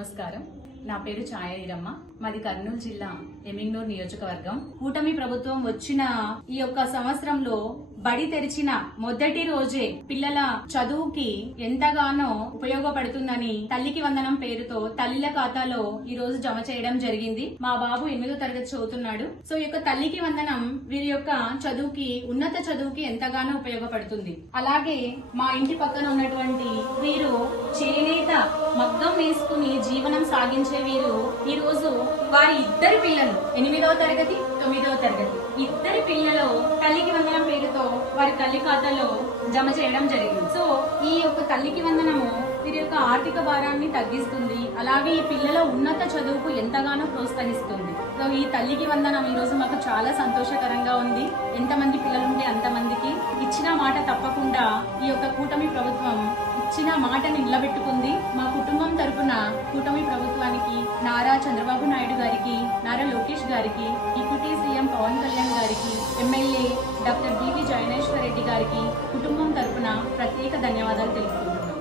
నమస్కారం. నా పేరు ఛాయ ఈరమ్మ. మాది కర్నూలు జిల్లా ఎమ్మిగనూరు నియోజకవర్గం. కూటమి ప్రభుత్వం వచ్చిన ఈ యొక్క సంవత్సరంలో బడి తెరిచిన మొదటి రోజే పిల్లల చదువుకి ఎంతగానో ఉపయోగపడుతుందని తల్లికి వందనం పేరుతో తల్లిల ఖాతాలో ఈ రోజు జమ చేయడం జరిగింది. మా బాబు 8వ తరగతి చదువుతున్నాడు. సో ఈ యొక్క తల్లికి వందనం వీరి యొక్క చదువుకి, ఉన్నత చదువుకి ఎంతగానో ఉపయోగపడుతుంది. అలాగే మా ఇంటి పక్కన ఉన్నటువంటి వీరు చేనేత మగ్గం వేసుకుని జీవనం సాగించే వీరు ఈ రోజు వారి ఇద్దరు పిల్లలు 8వ తరగతి 9వ తరగతి ఇద్దరి పిల్లలు తల్లికి వందనం పేరుతో వారి తల్లి ఖాతాలో జమ చేయడం జరిగింది. సో ఈ యొక్క తల్లికి వందనము వీరి యొక్క ఆర్థిక భారాన్ని తగ్గిస్తుంది. అలాగే ఈ పిల్లల ఉన్నత చదువుకు ఎంతగానో ప్రోత్సహిస్తుంది. సో ఈ తల్లికి వందనం ఈ రోజు మాకు చాలా సంతోషకరంగా ఉంది. ఎంతమంది పిల్లలుంటే అంతమందికి ఇచ్చిన మాట తప్పకుండా ఈ యొక్క కూటమి ప్రభుత్వం ఇచ్చిన మాటని నిలబెట్టుకుంది. మా కుటుంబం తరపున కూటమి ప్రభుత్వానికి, నారా చంద్రబాబు నాయుడు గారికి, నారా లోకేష్ గారికి, డిప్యూటీ సీఎం పవన్ కళ్యాణ్ గారికి, MLA doctor BV Jayaneshwar Reddy గారికి కుటుంబం తరపున ప్రత్యేక ధన్యవాదాలు తెలుపుకుంటున్నాం.